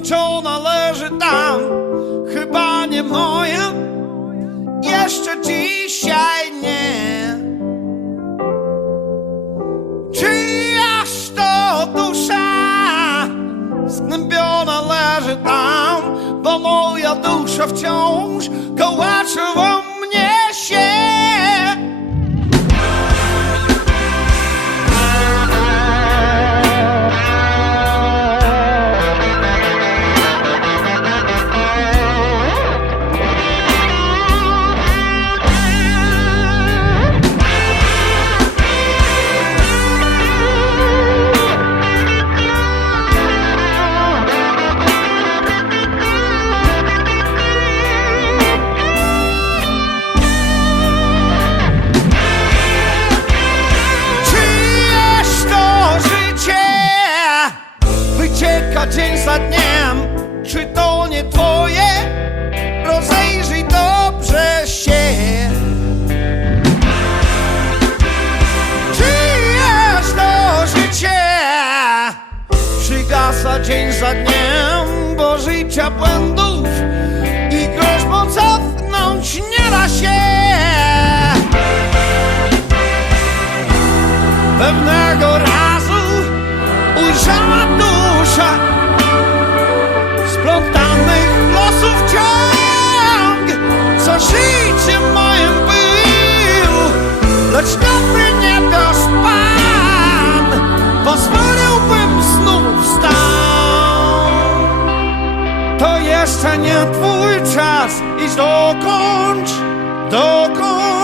zmęczona leży tam, chyba nie moja, jeszcze dzisiaj nie. Czyjaż to dusza zgnębiona leży tam, bo moja dusza wciąż kołacze we twoje? Rozejrzyj dobrze się. Czyjeż to życie przygasa dzień za dniem? Bo życia błędów i groźbą cofnąć nie da się. Pewnego choć dobry nie dosz pan, pozwoliłbym znów wstać. To jeszcze nie twój czas, idź dokąd, dokąd.